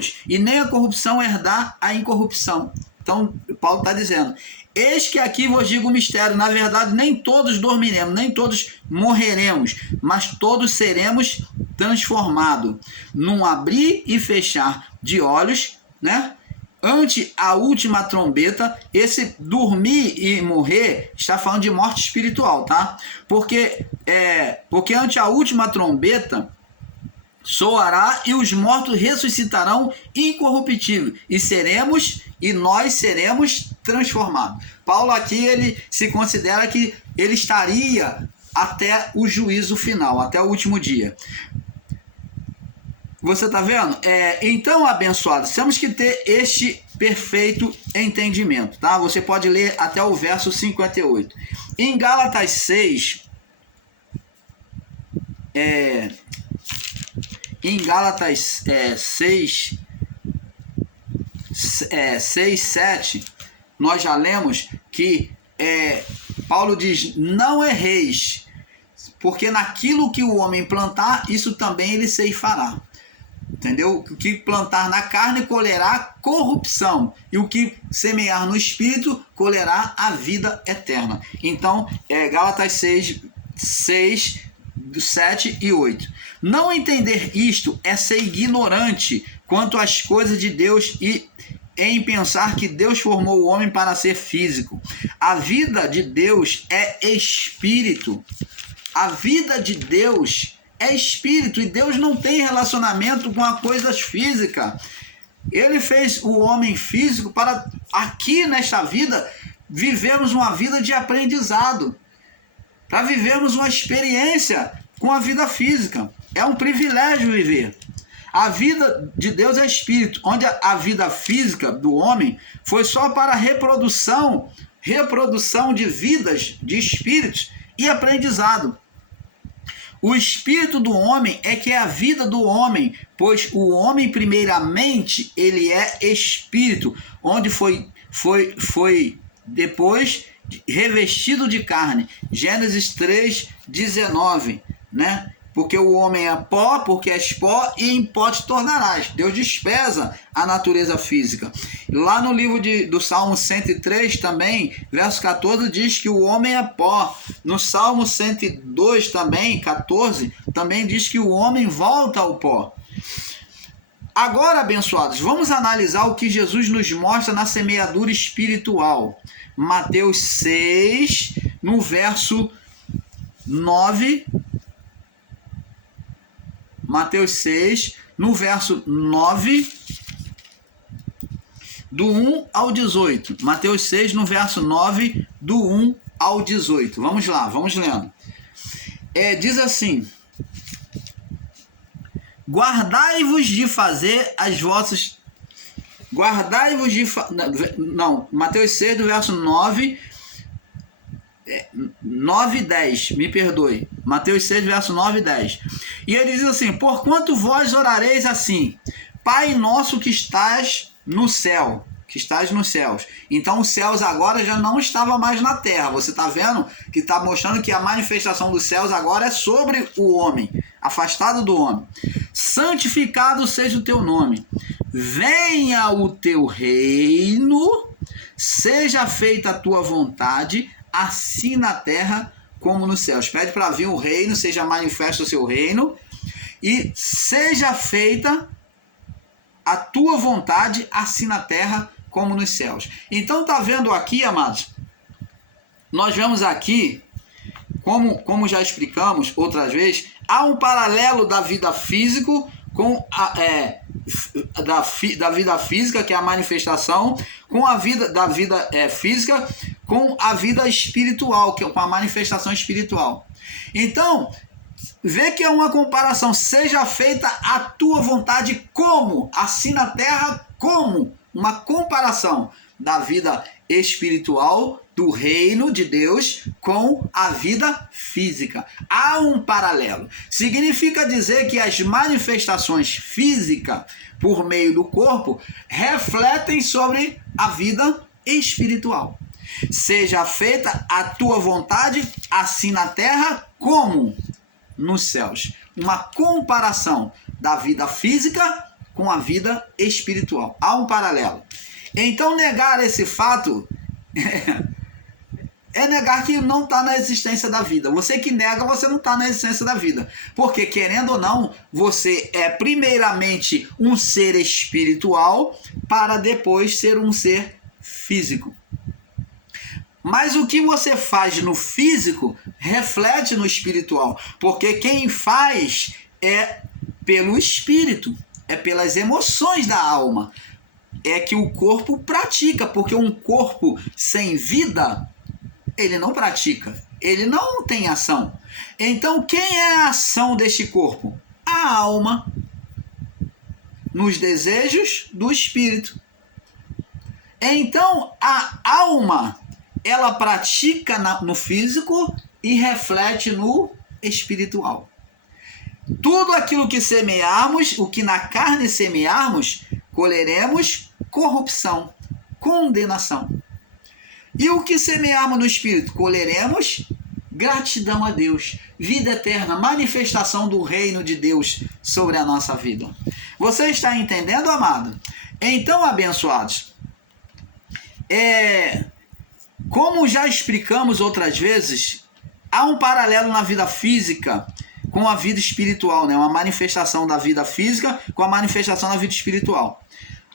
Deus, e nem a corrupção herdar a incorrupção. Então, Paulo está dizendo: eis que aqui vos digo o mistério, na verdade nem todos dormiremos, nem todos morreremos, mas todos seremos transformados, num abrir e fechar de olhos, né? Ante a última trombeta. Esse dormir e morrer está falando de morte espiritual, tá? Porque ante a última trombeta soará e os mortos ressuscitarão incorruptíveis e nós seremos transformados. Paulo aqui, ele se considera que ele estaria até o juízo final, até o último dia. Você está vendo? Então, abençoados, temos que ter este perfeito entendimento, tá? Você pode ler até o verso 58. Em Gálatas 6, em Gálatas 6, 7, nós já lemos que Paulo diz: não erreis, porque naquilo que o homem plantar, isso também ele ceifará. Entendeu? O que plantar na carne colherá corrupção, e o que semear no espírito colherá a vida eterna. Então, Gálatas 6, 7 e 8. Não entender isto é ser ignorante quanto às coisas de Deus e em pensar que Deus formou o homem para ser físico. A vida de Deus é espírito. A vida de Deus é espírito, e Deus não tem relacionamento com as coisas físicas. Ele fez o homem físico para, aqui nesta vida, vivermos uma vida de aprendizado, para vivermos uma experiência com a vida física. É um privilégio viver. A vida de Deus é espírito, onde a vida física do homem foi só para reprodução de vidas, de espíritos e aprendizado. O espírito do homem é que é a vida do homem, pois o homem, primeiramente, ele é espírito, onde foi depois revestido de carne. Gênesis 3:19, né? Porque o homem é pó, porque és pó, e em pó te tornarás. Deus despreza a natureza física. Lá no livro do Salmo 103 também, verso 14, diz que o homem é pó. No Salmo 102 também, 14, também diz que o homem volta ao pó. Agora, abençoados, vamos analisar o que Jesus nos mostra na semeadura espiritual. Mateus 6, no verso 9... Mateus 6, no verso 9, do 1 ao 18. Mateus 6, no verso 9, do 1 ao 18. Vamos lá, vamos lendo. Diz assim: guardai-vos de fazer as vossas... Guardai-vos de... Não, Mateus 6, do verso 9... 9 e 10, me perdoe. Mateus 6, verso 9 e 10. E ele diz assim: porquanto vós orareis assim: Pai nosso que estás no céu, que estás nos céus. Então os céus agora já não estava mais na terra. Você está vendo que está mostrando que a manifestação dos céus agora é sobre o homem, afastado do homem. Santificado seja o teu nome. Venha o teu reino, seja feita a tua vontade, assim na terra como nos céus. Pede para vir o reino, seja manifesto o seu reino, e seja feita a tua vontade, assim na terra como nos céus. Então tá vendo aqui, amados, nós vemos aqui, como já explicamos outras vezes, há um paralelo da vida física com da vida física, que é a manifestação, com a vida da vida física, com a vida espiritual, que é com a manifestação espiritual. Então, vê que é uma comparação. Seja feita a tua vontade como? Assim na terra como? Uma comparação da vida espiritual, do reino de Deus, com a vida física. Há um paralelo. Significa dizer que as manifestações físicas, por meio do corpo, refletem sobre a vida espiritual. Seja feita a tua vontade, assim na terra como nos céus. Uma comparação da vida física com a vida espiritual. Há um paralelo. Então, negar esse fato é negar que não está na existência da vida. Você que nega, você não está na existência da vida. Porque, querendo ou não, você é primeiramente um ser espiritual para depois ser um ser físico. Mas o que você faz no físico reflete no espiritual. Porque quem faz é pelo espírito, é pelas emoções da alma. É que o corpo pratica, porque um corpo sem vida, ele não pratica, ele não tem ação. Então, quem é a ação deste corpo? A alma, nos desejos do espírito. Então, a alma, ela pratica no físico e reflete no espiritual. Tudo aquilo que semearmos, o que na carne semearmos, colheremos corrupção, condenação. E o que semearmos no Espírito, colheremos gratidão a Deus, vida eterna, manifestação do reino de Deus sobre a nossa vida. Você está entendendo, amado? Então, abençoados, como já explicamos outras vezes, há um paralelo na vida física com a vida espiritual, né? Uma manifestação da vida física com a manifestação da vida espiritual.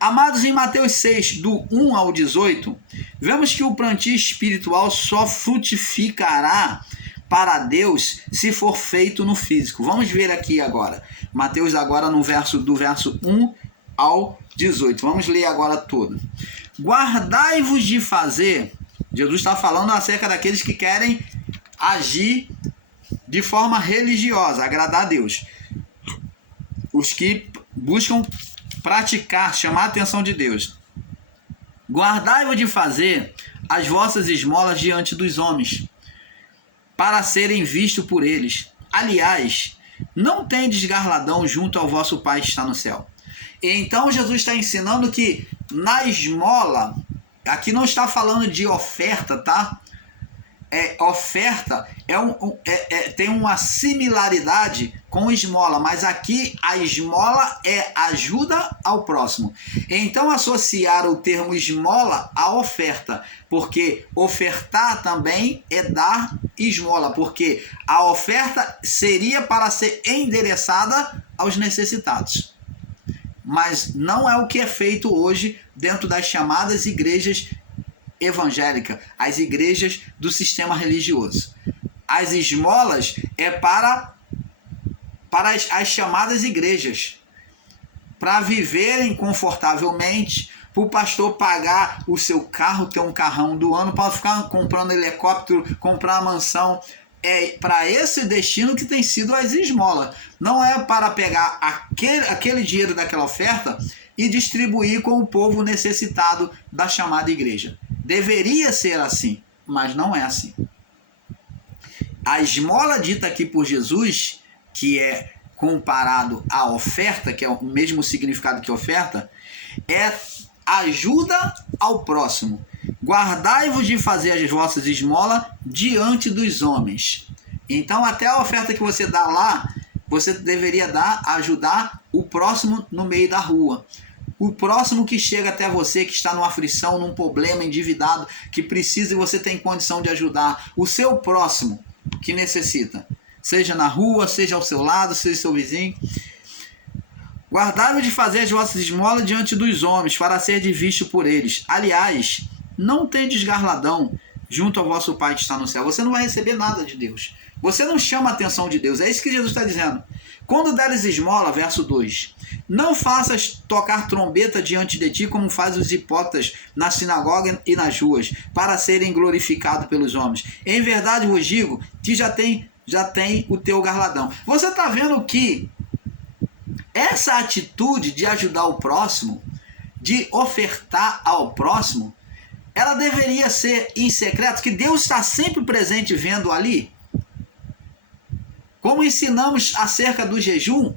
Amados, em Mateus 6, do 1 ao 18, vemos que o plantio espiritual só frutificará para Deus se for feito no físico. Vamos ver aqui agora. Mateus agora do verso 1 ao 18. Vamos ler agora tudo. Guardai-vos de fazer... Jesus está falando acerca daqueles que querem agir de forma religiosa, agradar a Deus. Os que buscam praticar, chamar a atenção de Deus. Guardai-vos de fazer as vossas esmolas diante dos homens, para serem vistos por eles. Aliás, não tendes galardão junto ao vosso Pai que está no céu. Então Jesus está ensinando que na esmola, aqui não está falando de oferta, tá? Oferta tem uma similaridade com esmola, mas aqui a esmola é ajuda ao próximo. Então associar o termo esmola à oferta, porque ofertar também é dar esmola, porque a oferta seria para ser endereçada aos necessitados. Mas não é o que é feito hoje dentro das chamadas igrejas evangélica, as igrejas do sistema religioso. As esmolas é para as chamadas igrejas, para viverem confortavelmente, para o pastor pagar o seu carro, ter um carrão do ano, para ficar comprando helicóptero, comprar mansão. É para esse destino que tem sido as esmolas. Não é para pegar aquele dinheiro daquela oferta e distribuir com o povo necessitado da chamada igreja. Deveria ser assim, mas não é assim. A esmola dita aqui por Jesus, que é comparado à oferta, que é o mesmo significado que oferta, é ajuda ao próximo. Guardai-vos de fazer as vossas esmolas diante dos homens. Então, até a oferta que você dá lá, você deveria ajudar o próximo no meio da rua. O próximo que chega até você, que está numa aflição, num problema, endividado, que precisa e você tem condição de ajudar. O seu próximo que necessita. Seja na rua, seja ao seu lado, seja seu vizinho. Guardai-vos de fazer as vossas esmolas diante dos homens, para ser visto por eles. Aliás, não tendes galardão junto ao vosso Pai que está no céu. Você não vai receber nada de Deus. Você não chama a atenção de Deus. É isso que Jesus está dizendo. Quando deres esmola, verso 2, não faças tocar trombeta diante de ti, como fazem os hipócritas na sinagoga e nas ruas, para serem glorificados pelos homens. Em verdade vos digo que já tem o teu galardão. Você está vendo que essa atitude de ajudar o próximo, de ofertar ao próximo, ela deveria ser em secreto, que Deus está sempre presente vendo ali. Como ensinamos acerca do jejum,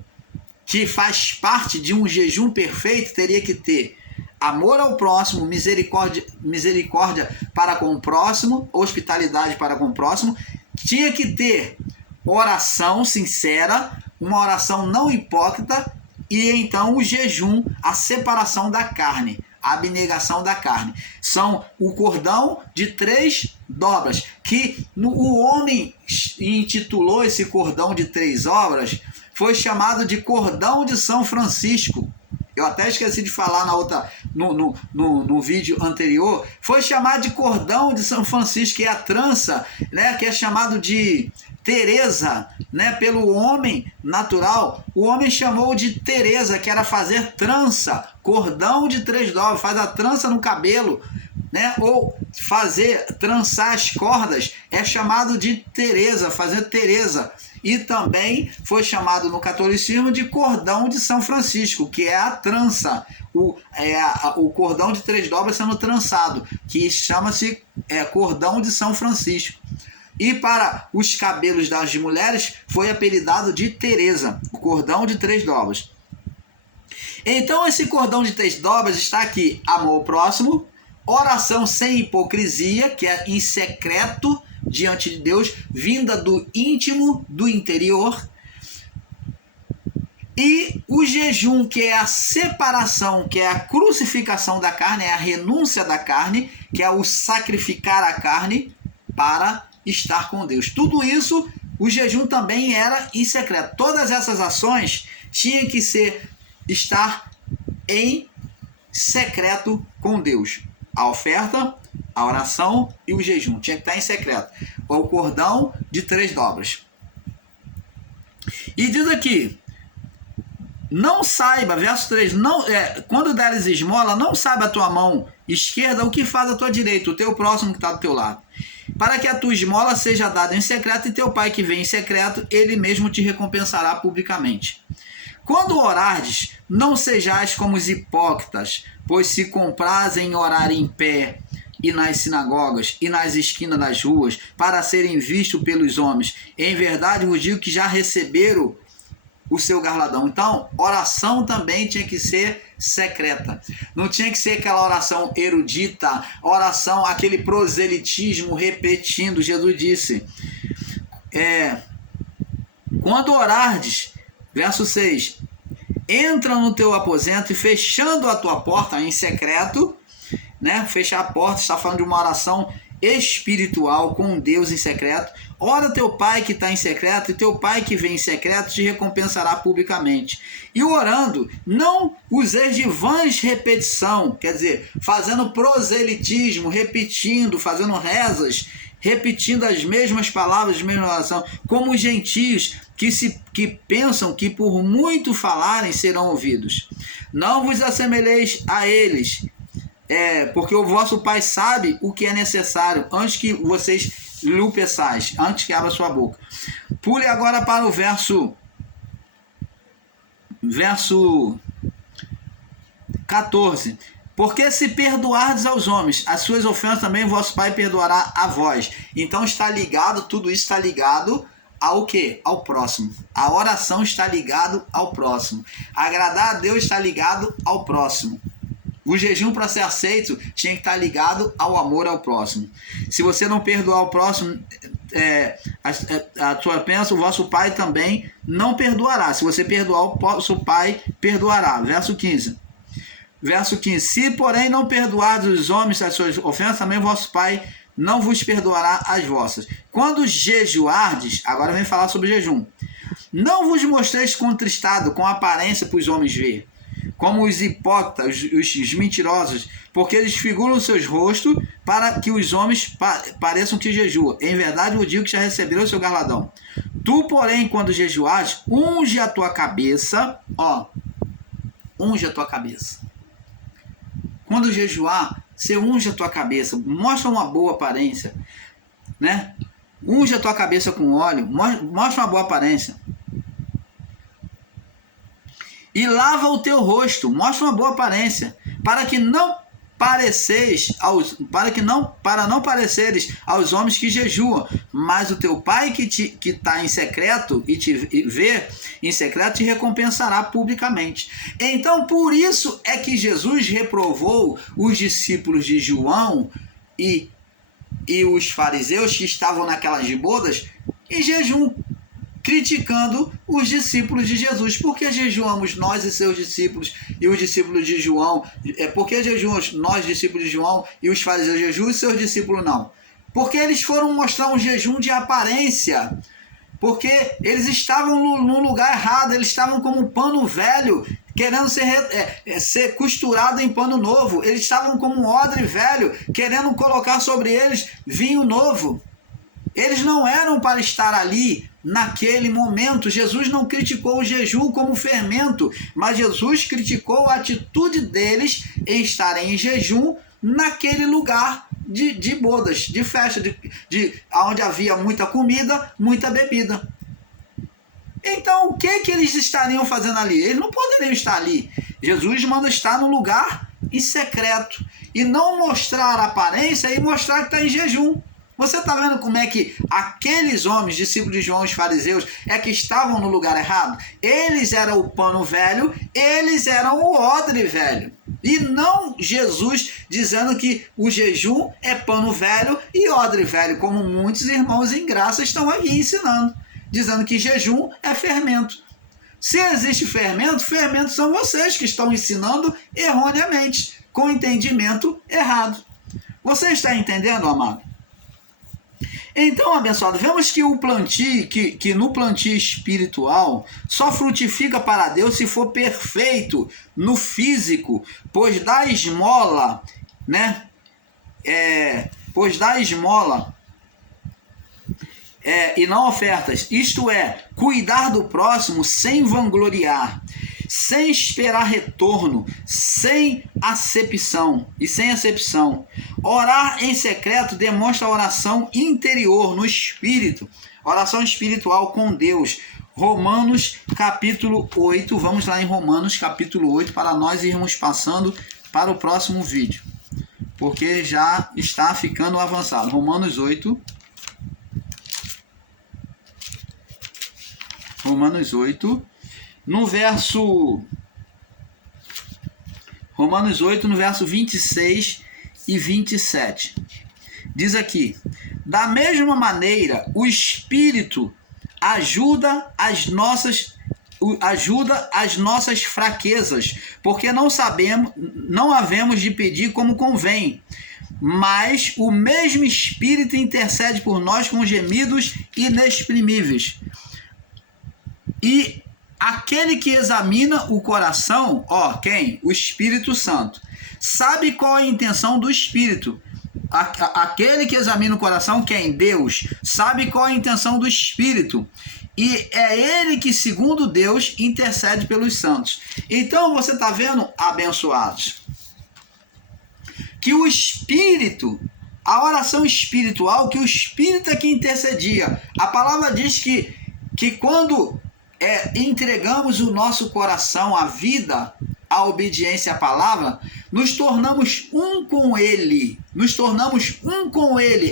que faz parte de um jejum perfeito, teria que ter amor ao próximo, misericórdia para com o próximo, hospitalidade para com o próximo, tinha que ter oração sincera, uma oração não hipócrita, e então o jejum, a separação da carne, a abnegação da carne. São o cordão de 3 dobras, que o homem intitulou esse cordão de 3 dobras, foi chamado de cordão de São Francisco. Eu até esqueci de falar no vídeo anterior. Foi chamado de cordão de São Francisco, que é a trança, né, que é chamado de Teresa, né, pelo homem natural. O homem chamou de Teresa, que era fazer trança, cordão de 3 dobras, faz a trança no cabelo, né, ou trançar as cordas, é chamado de Teresa, fazer Teresa. E também foi chamado no catolicismo de cordão de São Francisco, que é a trança, o cordão de 3 dobras sendo trançado, que chama-se cordão de São Francisco. E para os cabelos das mulheres foi apelidado de Teresa, o cordão de 3 dobras. Então esse cordão de 3 dobras está aqui: amor ao próximo, oração sem hipocrisia, que é em secreto diante de Deus, vinda do íntimo, do interior, e o jejum, que é a separação, que é a crucificação da carne, é a renúncia da carne, que é o sacrificar a carne para estar com Deus. Tudo isso, o jejum também era em secreto. Todas essas ações tinham que estar em secreto com Deus. A oferta, a oração e o jejum tinha que estar em secreto. O cordão de 3 dobras. E diz aqui: não saiba, verso 3, quando deres esmola, não saiba a tua mão esquerda o que faz a tua direita, o teu próximo que está do teu lado, para que a tua esmola seja dada em secreto, e teu pai que vem em secreto, ele mesmo te recompensará publicamente. Quando orardes, não sejais como os hipócritas, pois se comprazem em orar em pé, e nas sinagogas, e nas esquinas das ruas, para serem vistos pelos homens. Em verdade vos digo que já receberam o seu galardão. Então, oração também tinha que ser secreta. Não tinha que ser aquela oração erudita, oração, aquele proselitismo repetindo. Jesus disse, quando orardes, verso 6, entra no teu aposento e fechando a tua porta em secreto, né? Fechar a porta, está falando de uma oração espiritual com Deus em secreto. Ora teu pai que está em secreto, e teu pai que vem em secreto te recompensará publicamente. E orando, não useis de vãs repetição, quer dizer, fazendo proselitismo, repetindo, fazendo rezas, repetindo as mesmas palavras, a mesma oração, como os gentios que pensam que por muito falarem serão ouvidos. Não vos assemelheis a eles, porque o vosso Pai sabe o que é necessário antes que vocês lhe peçais, antes que abra sua boca. Pule agora para o verso 14. Porque se perdoardes aos homens as suas ofensas, também o vosso Pai perdoará a vós. Então está ligado, tudo isso está ligado ao quê? Ao próximo. A oração está ligado ao próximo. Agradar a Deus está ligado ao próximo. O jejum, para ser aceito, tinha que estar ligado ao amor ao próximo. Se você não perdoar o próximo, a tua ofensa, o vosso Pai também não perdoará. Se você perdoar, o vosso Pai perdoará. Verso 15. Se, porém, não perdoardes os homens as suas ofensas, também o vosso Pai não vos perdoará as vossas. Quando jejuardes, agora vem falar sobre jejum, não vos mostreis contristado com aparência para os homens ver, como os hipócritas, os mentirosos, porque eles figuram os seus rostos para que os homens pareçam que jejuam. Em verdade, eu digo que já receberam o seu galardão. Tu, porém, quando jejuares, unge a tua cabeça, unge a tua cabeça. Quando jejuar, você unge a tua cabeça, mostra uma boa aparência, né? Unge a tua cabeça com óleo, mostra uma boa aparência. E lava o teu rosto, mostra uma boa aparência, para não pareceres aos homens que jejuam, mas o teu Pai que está em secreto e te vê em secreto te recompensará publicamente. Então, por isso é que Jesus reprovou os discípulos de João e os fariseus que estavam naquelas bodas em jejum. criticando os discípulos de Jesus. Por que jejuamos nós e seus discípulos e os discípulos de João? Por que jejuamos nós, discípulos de João, e os fariseus jejuam e seus discípulos não? Porque eles foram mostrar um jejum de aparência. Porque eles estavam no lugar errado, eles estavam como um pano velho, querendo ser costurado em pano novo. Eles estavam como um odre velho, querendo colocar sobre eles vinho novo. Eles não eram para estar ali naquele momento. Jesus não criticou o jejum como fermento, mas Jesus criticou a atitude deles em estarem em jejum naquele lugar de bodas, de festa, onde havia muita comida, muita bebida. Então, o que eles estariam fazendo ali? Eles não poderiam estar ali. Jesus manda estar no lugar em secreto e não mostrar a aparência e mostrar que está em jejum. Você está vendo como é que aqueles homens, discípulos de João, os fariseus, que estavam no lugar errado? Eles eram o pano velho, eles eram o odre velho. E não Jesus dizendo que o jejum é pano velho e odre velho, como muitos irmãos em graça estão aqui ensinando, dizendo que jejum é fermento. Se existe fermento, fermentos são vocês que estão ensinando erroneamente, com entendimento errado. Você está entendendo, amado? Então, abençoado, vemos que o plantio, que no plantio espiritual só frutifica para Deus se for perfeito no físico, pois dá esmola, né? E não ofertas, isto é, cuidar do próximo sem vangloriar, sem esperar retorno, sem acepção. Orar em secreto demonstra a oração interior, no espírito, oração espiritual com Deus. Romanos capítulo 8, vamos lá em Romanos capítulo 8, para nós irmos passando para o próximo vídeo, porque já está ficando avançado. Romanos 8, no verso 26 e 27. Diz aqui: da mesma maneira, o Espírito ajuda as nossas fraquezas, porque não havemos de pedir como convém, mas o mesmo Espírito intercede por nós com gemidos inexprimíveis. E aquele que examina o coração, quem? O Espírito Santo. Sabe qual é a intenção do Espírito? Aquele que examina o coração, quem? Deus. Sabe qual é a intenção do Espírito? E é ele que, segundo Deus, intercede pelos santos. Então, você está vendo, abençoados, que o Espírito, a oração espiritual, que o Espírito é que intercedia. A palavra diz que quando entregamos o nosso coração à vida, à obediência à palavra, nos tornamos um com Ele.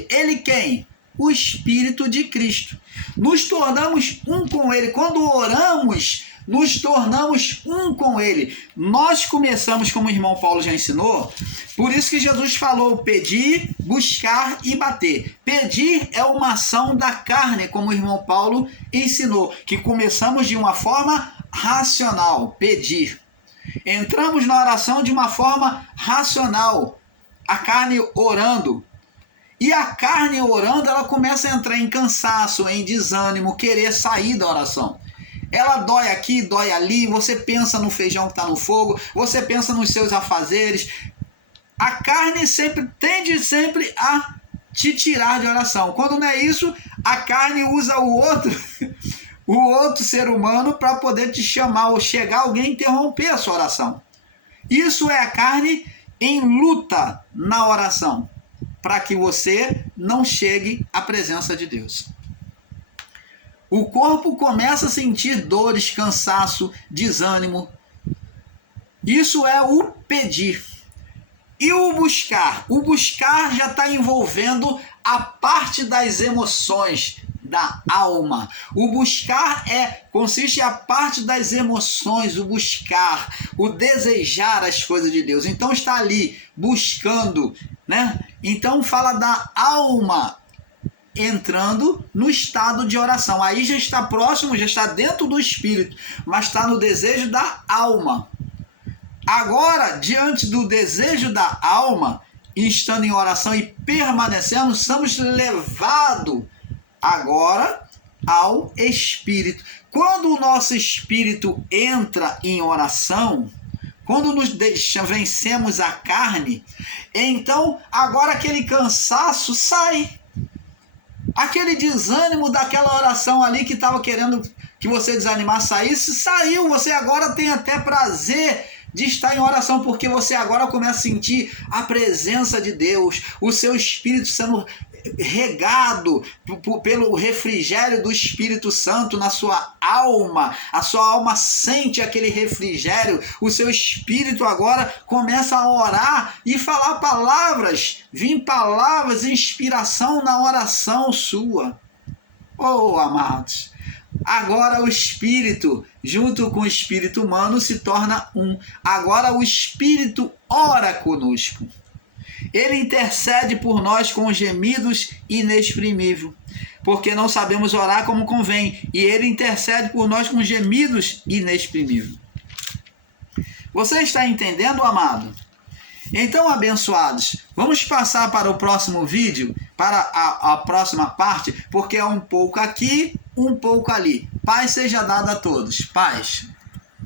Ele quem? O Espírito de Cristo. Nos tornamos um com Ele. Quando oramos, nos tornamos um com Ele. Nós começamos, como o irmão Paulo já ensinou, por isso que Jesus falou: pedir, buscar e bater. Pedir é uma ação da carne, como o irmão Paulo ensinou, que começamos de uma forma racional, pedir. Entramos na oração de uma forma racional, a carne orando. E a carne orando, ela começa a entrar em cansaço, em desânimo, querer sair da oração. Ela dói aqui, dói ali, você pensa no feijão que está no fogo, você pensa nos seus afazeres. A carne tende a te tirar de oração. Quando não é isso, a carne usa o outro ser humano para poder te chamar ou chegar alguém e interromper a sua oração. Isso é a carne em luta na oração, para que você não chegue à presença de Deus. O corpo começa a sentir dores, cansaço, desânimo. Isso é o pedir. E o buscar? O buscar já está envolvendo a parte das emoções, da alma. O buscar consiste a parte das emoções, o buscar, o desejar as coisas de Deus. Então está ali buscando, né? Então fala da alma. entrando no estado de oração. Aí já está próximo, já está dentro do espírito, mas está no desejo da alma. Agora, diante do desejo da alma, estando em oração e permanecendo, somos levados agora ao espírito. Quando o nosso espírito entra em oração, quando nos vencemos a carne, então agora aquele cansaço sai. Aquele desânimo daquela oração ali que estava querendo que você desanimar saísse, saiu. Você agora tem até prazer de estar em oração, porque você agora começa a sentir a presença de Deus, o seu espírito sendo regado pelo refrigério do Espírito Santo na sua alma. A sua alma sente aquele refrigério, o seu espírito agora começa a orar e falar palavras, vir palavras, inspiração na oração sua. Oh, amados, agora o espírito, junto com o espírito humano, se torna um. Agora o espírito ora conosco. Ele intercede por nós com gemidos inexprimíveis, porque não sabemos orar como convém, e ele intercede por nós com gemidos inexprimíveis. Você está entendendo, amado? Então, abençoados, vamos passar para o próximo vídeo, para a próxima parte, porque é um pouco aqui, um pouco ali. Paz seja dada a todos. Paz.